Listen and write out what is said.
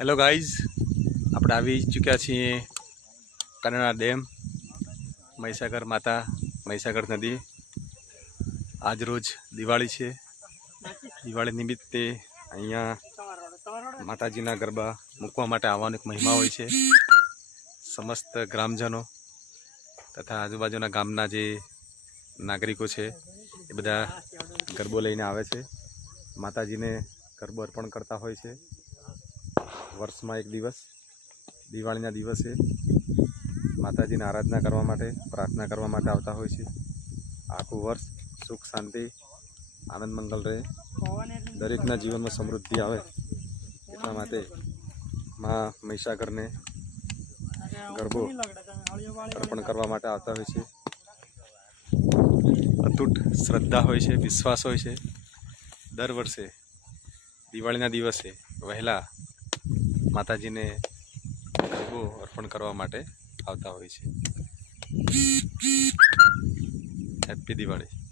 Hello guys, આપણે આવી ચૂક્યા છીએ કનડા ડેમ, મહીસાગર માતા, મહીસાગર નદી. આજ રોજ દિવાળી છે. દિવાળી નિમિત્તે અહીંયા માતાજીના ગરબા મૂકવા માટે આવવાનો એક મહિમા હોય છે. સમસ્ત ગ્રામજનો તથા આજુબાજુના ગામના જે નાગરિકો છે એ બધા ગરબો લઈને આવે છે. માતાજીને ગરબો અર્પણ કરતા હોય છે. વર્ષમાં એક દિવસ દિવાળીના દિવસે માતાજીને આરાધના કરવા માટે, પ્રાર્થના કરવા માટે આવતા હોય છે. આખું વર્ષ સુખ શાંતિ આનંદ મંગલ રહે, દરેકના જીવનમાં સમૃદ્ધિ આવે એટલા માટે માં મહીસાગરને ગરબો અર્પણ કરવા માટે આવતા હોય છે. અતૂટ શ્રદ્ધા હોય છે, વિશ્વાસ હોય છે. દર વર્ષે દિવાળીના દિવસે વહેલા માતાજીને ગરબો અર્પણ કરવા માટે આવતા હોય છે. હેપી દિવાળી.